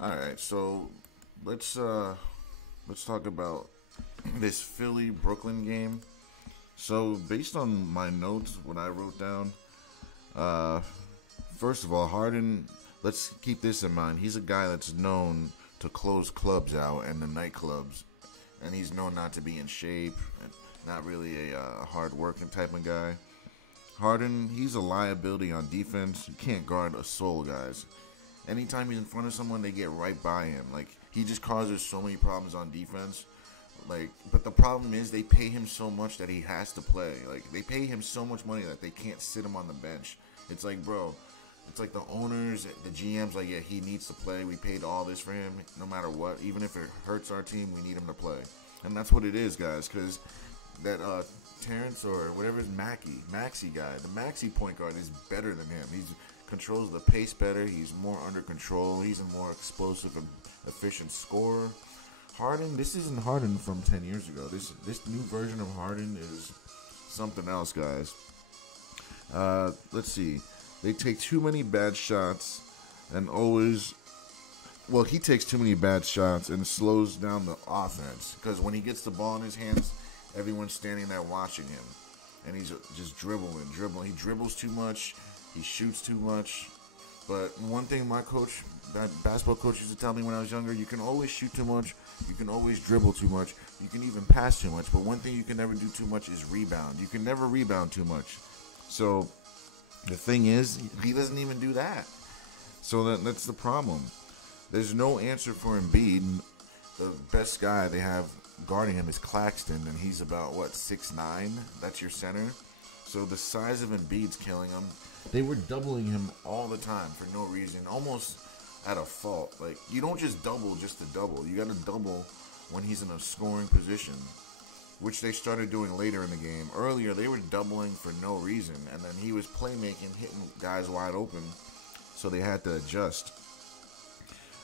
All right, so let's let's talk about this Philly Brooklyn game. So based on my notes, what I wrote down, uh, first of all, Harden. Let's keep this in mind. He's a guy that's known to close clubs out and the nightclubs, and he's known not to be in shape, and not really a hard working type of guy. Harden, he's a liability on defense. You can't guard a soul, guys. Anytime he's in front of someone, they get right by him. Like, he just causes so many problems on defense. Like, but the problem is they pay him so much that he has to play. Like, they pay him so much money that they can't sit him on the bench. It's like, bro, it's like the owners, the GMs, like, yeah, he needs to play. We paid all this for him, no matter what. Even if it hurts our team, we need him to play. And that's what it is, guys, because that Terrence or whatever is Maxi guy, the Maxi point guard is better than him. He controls the pace better. He's more under control. He's a more explosive and efficient scorer. Harden, this isn't Harden from 10 years ago. This new version of Harden is something else, guys. Let's see. They take too many bad shots and always. Well, he takes too many bad shots and slows down the offense because when he gets the ball in his hands, everyone's standing there watching him, and he's just dribbling. He dribbles too much. He shoots too much. But one thing my coach, that basketball coach, used to tell me when I was younger, you can always shoot too much. You can always dribble too much. You can even pass too much. But one thing you can never do too much is rebound. You can never rebound too much. So the thing is, he doesn't even do that. So that's the problem. There's no answer for Embiid. The best guy they have guarding him is Claxton, and he's about, 6'9"? That's your center. So the size of Embiid's killing him. They were doubling him all the time for no reason, almost at a fault. Like, you don't just double just to double. You got to double when he's in a scoring position, which they started doing later in the game. Earlier, they were doubling for no reason, and then he was playmaking, hitting guys wide open, so they had to adjust.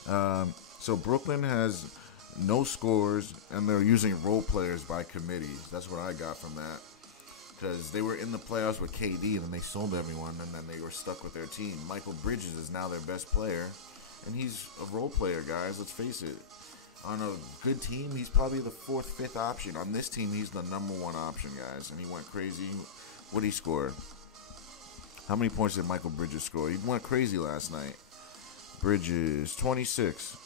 So Brooklyn has no scores, and they're using role players by committee. That's what I got from that. Because they were in the playoffs with KD, and then they sold everyone, and then they were stuck with their team. Michael Bridges is now their best player, and he's a role player, guys. Let's face it. On a good team, he's probably the fourth, fifth option. On this team, he's the number one option, guys. And he went crazy. What did he score? How many points did Michael Bridges score? He went crazy last night. Bridges, 26.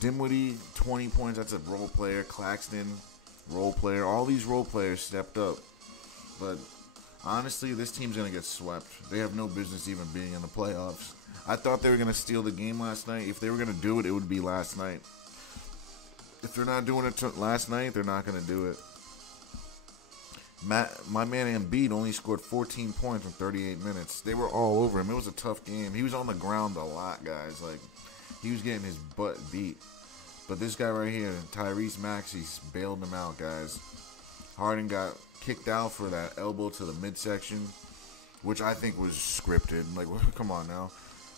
Dinwiddie, 20 points. That's a role player. Claxton, role player. All these role players stepped up. But honestly, this team's going to get swept. They have no business even being in the playoffs. I thought they were going to steal the game last night. If they were going to do it, it would be last night. If they're not doing it last night, they're not going to do it. My man Embiid only scored 14 points in 38 minutes. They were all over him. It was a tough game. He was on the ground a lot, guys. Like, he was getting his butt beat. But this guy right here, Tyrese Maxey, bailed him out, guys. Harden got kicked out for that elbow to the midsection, which I think was scripted. Like, come on now.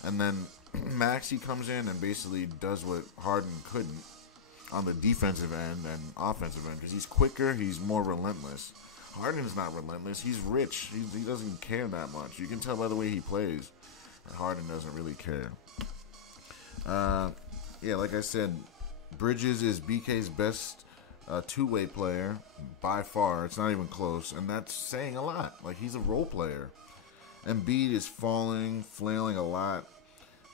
And then Maxey comes in and basically does what Harden couldn't on the defensive end and offensive end because he's quicker, he's more relentless. Harden's not relentless. He's rich. He doesn't care that much. You can tell by the way he plays that Harden doesn't really care. Yeah, like I said, Bridges is BK's best two-way player by far. It's not even close, and that's saying a lot. Like, he's a role player. Embiid is falling, flailing a lot.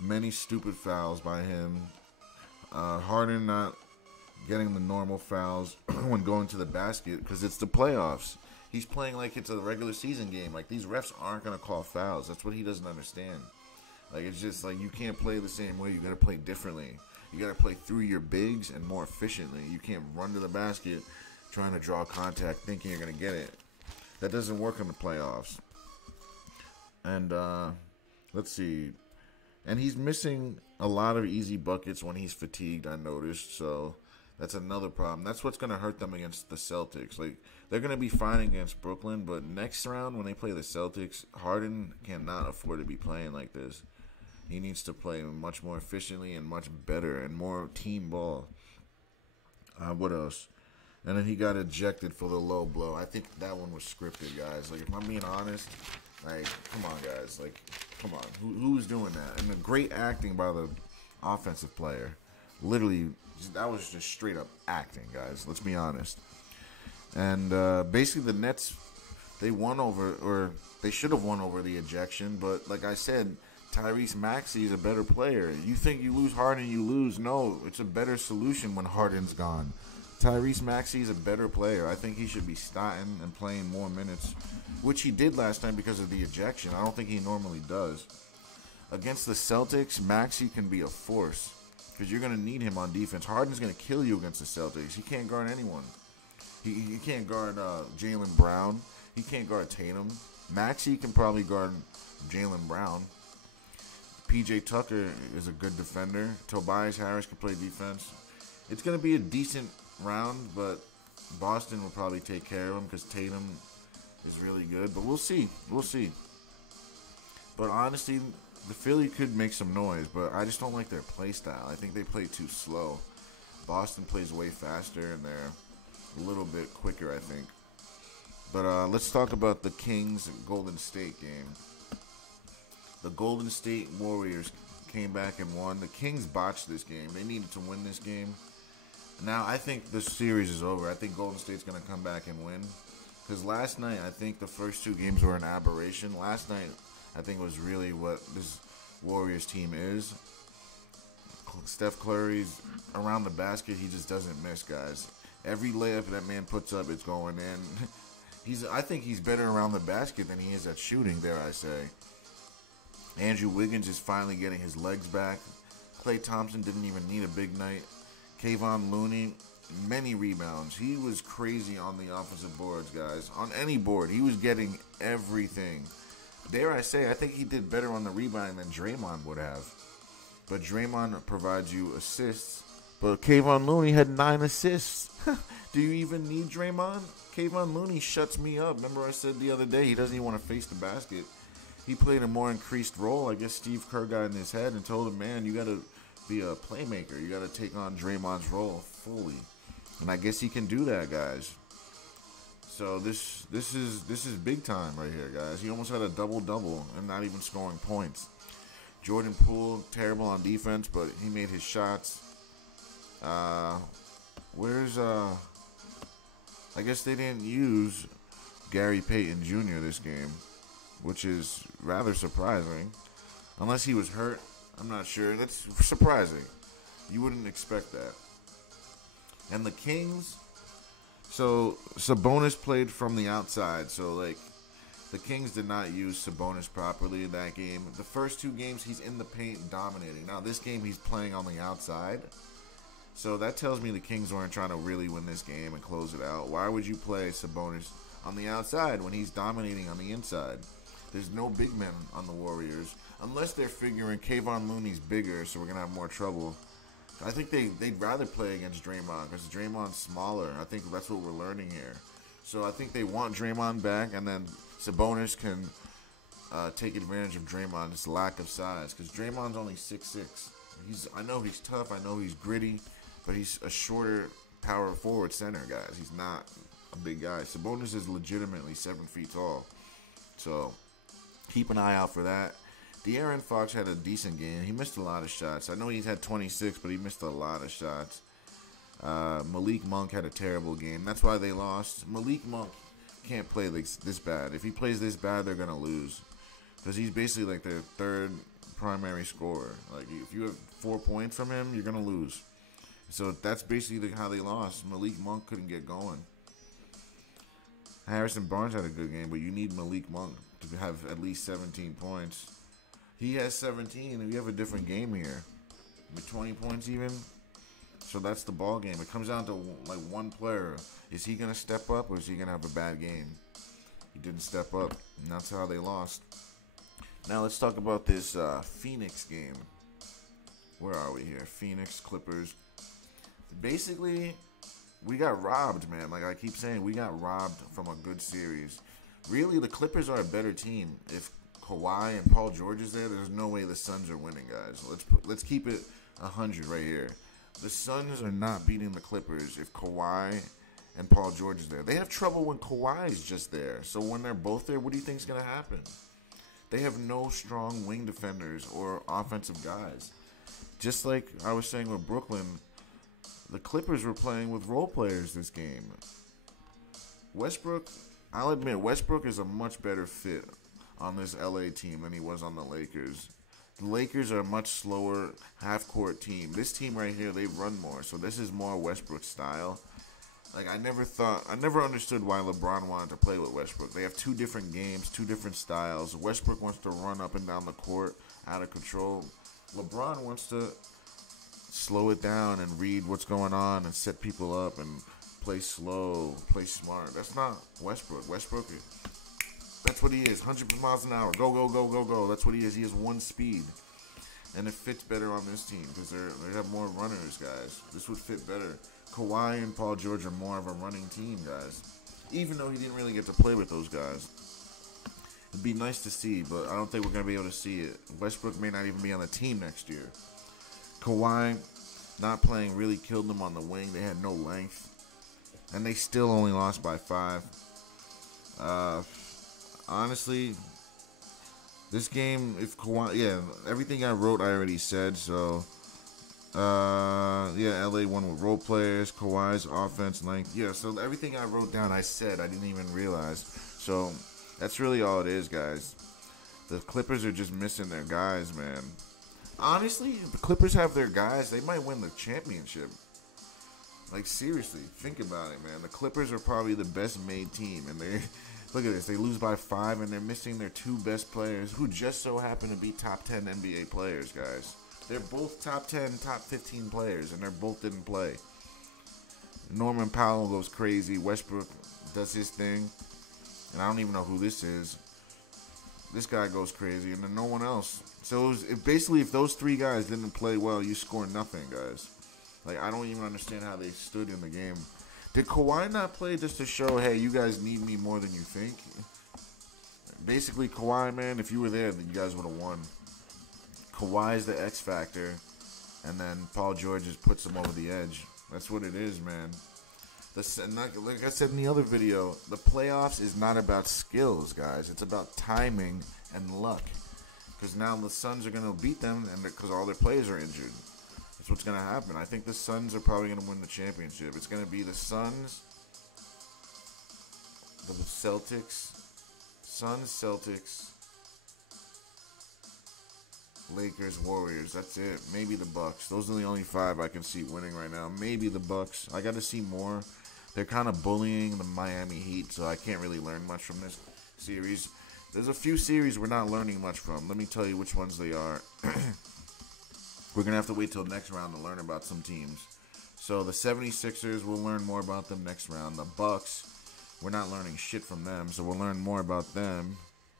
Many stupid fouls by him. Harden not getting the normal fouls when going to the basket because it's the playoffs. He's playing like it's a regular season game. Like, these refs aren't going to call fouls. That's what he doesn't understand. Like, it's just like you can't play the same way. You got to play differently. You got to play through your bigs and more efficiently. You can't run to the basket trying to draw contact thinking you're going to get it. That doesn't work in the playoffs. And let's see. And he's missing a lot of easy buckets when he's fatigued, I noticed. So that's another problem. That's what's going to hurt them against the Celtics. Like, they're going to be fine against Brooklyn, but next round when they play the Celtics, Harden cannot afford to be playing like this. He needs to play much more efficiently and much better and more team ball. What else? And then he got ejected for the low blow. I think that one was scripted, guys. Like, if I'm being honest, like, come on, guys. Like, come on. Who's doing that? And the great acting by the offensive player. Literally, that was just straight up acting, guys. Let's be honest. And basically, the Nets, they won over, or they should have won over the ejection. But like I said, Tyrese Maxey is a better player. You think you lose Harden, you lose. No, it's a better solution when Harden's gone. Tyrese Maxey is a better player. I think he should be starting and playing more minutes, which he did last time because of the ejection. I don't think he normally does. Against the Celtics, Maxey can be a force because you're going to need him on defense. Harden's going to kill you against the Celtics. He can't guard anyone. He can't guard Jaylen Brown. He can't guard Tatum. Maxey can probably guard Jaylen Brown. PJ Tucker is a good defender. Tobias Harris can play defense. It's going to be a decent round, but Boston will probably take care of him because Tatum is really good. But we'll see. We'll see. But honestly, the Philly could make some noise, but I just don't like their play style. I think they play too slow. Boston plays way faster, and they're a little bit quicker, I think. But let's talk about the Kings Golden State game. The Golden State Warriors came back and won. The Kings botched this game. They needed to win this game. Now, I think the series is over. I think Golden State's going to come back and win. Because last night, I think the first two games were an aberration. Last night, I think was really what this Warriors team is. Steph Curry's around the basket. He just doesn't miss, guys. Every layup that man puts up, it's going in. I think he's better around the basket than he is at shooting, dare I say. Andrew Wiggins is finally getting his legs back. Klay Thompson didn't even need a big night. Kayvon Looney, many rebounds. He was crazy on the offensive boards, guys. On any board, he was getting everything. Dare I say, I think he did better on the rebound than Draymond would have. But Draymond provides you assists. But Kayvon Looney had 9 assists. Do you even need Draymond? Kayvon Looney shuts me up. Remember I said the other day he doesn't even want to face the basket. He played a more increased role. I guess Steve Kerr got in his head and told him, man, you got to be a playmaker. You got to take on Draymond's role fully. And I guess he can do that, guys. So this is big time right here, guys. He almost had a double-double and not even scoring points. Jordan Poole, terrible on defense, but he made his shots. I guess they didn't use Gary Payton Jr. this game, which is rather surprising. Unless he was hurt, I'm not sure. That's surprising. You wouldn't expect that. And the Kings, so Sabonis played from the outside, so like the Kings did not use Sabonis properly in that game. The first two games, he's in the paint dominating. Now this game, he's playing on the outside. So that tells me the Kings weren't trying to really win this game and close it out. Why would you play Sabonis on the outside when he's dominating on the inside? There's no big men on the Warriors. Unless they're figuring Kayvon Looney's bigger, so we're going to have more trouble. I think they'd rather play against Draymond because Draymond's smaller. I think that's what we're learning here. So I think they want Draymond back, and then Sabonis can take advantage of Draymond's lack of size because Draymond's only 6'6". I know he's tough. I know he's gritty. But he's a shorter power forward center, guys. He's not a big guy. Sabonis is legitimately 7 feet tall. So keep an eye out for that. De'Aaron Fox had a decent game. He missed a lot of shots. I know he's had 26, but he missed a lot of shots. Malik Monk had a terrible game. That's why they lost. Malik Monk can't play this bad. If he plays this bad, they're going to lose. Because he's basically like their third primary scorer. Like if you have 4 points from him, you're going to lose. So that's basically how they lost. Malik Monk couldn't get going. Harrison Barnes had a good game, but you need Malik Monk to have at least 17 points. He has 17, and you have a different game here. With 20 points even. So that's the ball game. It comes down to like one player. Is he going to step up, or is he going to have a bad game? He didn't step up, and that's how they lost. Now let's talk about this Phoenix game. Where are we here? Phoenix, Clippers. Basically, we got robbed, man. Like I keep saying, we got robbed from a good series. Really, the Clippers are a better team. If Kawhi and Paul George is there, there's no way the Suns are winning, guys. Let's keep it 100 right here. The Suns are not beating the Clippers if Kawhi and Paul George is there. They have trouble when Kawhi is just there. So when they're both there, what do you think is going to happen? They have no strong wing defenders or offensive guys. just like I was saying with Brooklyn, the Clippers were playing with role players this game. Westbrook, I'll admit, Westbrook is a much better fit on this LA team than he was on the Lakers. The Lakers are a much slower half-court team. This team right here, they run more, so this is more Westbrook style. Like, I never understood why LeBron wanted to play with Westbrook. They have two different games, two different styles. Westbrook wants to run up and down the court out of control. LeBron wants to slow it down and read what's going on and set people up and play slow, play smart. That's not Westbrook. Westbrook, that's what he is. 100 miles an hour. Go, go, go, go, go. That's what he is. He has one speed. And it fits better on this team because they have more runners, guys. This would fit better. Kawhi and Paul George are more of a running team, guys. Even though he didn't really get to play with those guys. It'd be nice to see, but I don't think we're going to be able to see it. Westbrook may not even be on the team next year. Kawhi not playing really killed them on the wing. They had no length. And they still only lost by 5. Honestly, this game, if Kawhi, yeah, everything I wrote I already said, so, yeah, LA won with role players, Kawhi's offense, length, yeah, so everything I wrote down I said, I didn't even realize, so that's really all it is, guys. The Clippers are just missing their guys, man. Honestly, if the Clippers have their guys, they might win the championship. Like, seriously, think about it, man. The Clippers are probably the best made team, and they look at this. They lose by 5, and they're missing their 2 best players, who just so happen to be top 10 NBA players, guys. They're both top 10, top 15 players, and they both didn't play. Norman Powell goes crazy. Westbrook does his thing, and I don't even know who this is. This guy goes crazy, and then no one else. So basically, if those 3 guys didn't play well, you score nothing, guys. Like, I don't even understand how they stood in the game. Did Kawhi not play just to show, hey, you guys need me more than you think? Basically, Kawhi, man, if you were there, then you guys would have won. Kawhi is the X factor, and then Paul George just puts him over the edge. That's what it is, man. Like I said in the other video, the playoffs is not about skills, guys. It's about timing and luck. Because now the Suns are going to beat them, and because all their players are injured. That's what's going to happen. I think the Suns are probably going to win the championship. It's going to be the Suns, the Celtics, Lakers, Warriors. That's it. Maybe the Bucks. Those are the only 5 I can see winning right now. Maybe the Bucks. I got to see more. They're kind of bullying the Miami Heat, so I can't really learn much from this series. There's a few series we're not learning much from. Let me tell you which ones they are. We're going to have to wait till next round to learn about some teams. So the 76ers, we'll learn more about them next round. The Bucks, we're not learning shit from them, so we'll learn more about them.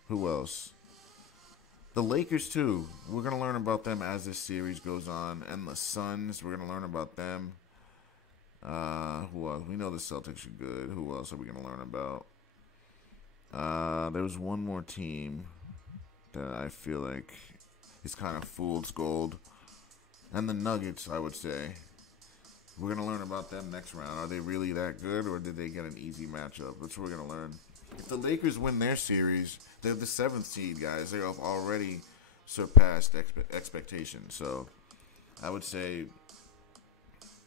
Who else? The Lakers, too. We're going to learn about them as this series goes on. And the Suns, we're going to learn about them. Who else? We know the Celtics are good. Who else are we going to learn about? There was one more team that I feel like is kind of fool's gold. And the Nuggets, I would say. We're going to learn about them next round. Are they really that good, or did they get an easy matchup? That's what we're going to learn. If the Lakers win their series, they're the 7th seed, guys. They're already surpassed expectations. So I would say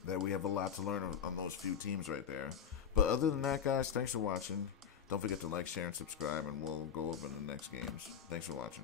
that we have a lot to learn on those few teams right there. But other than that, guys, thanks for watching. Don't forget to like, share, and subscribe, and we'll go over the next games. Thanks for watching.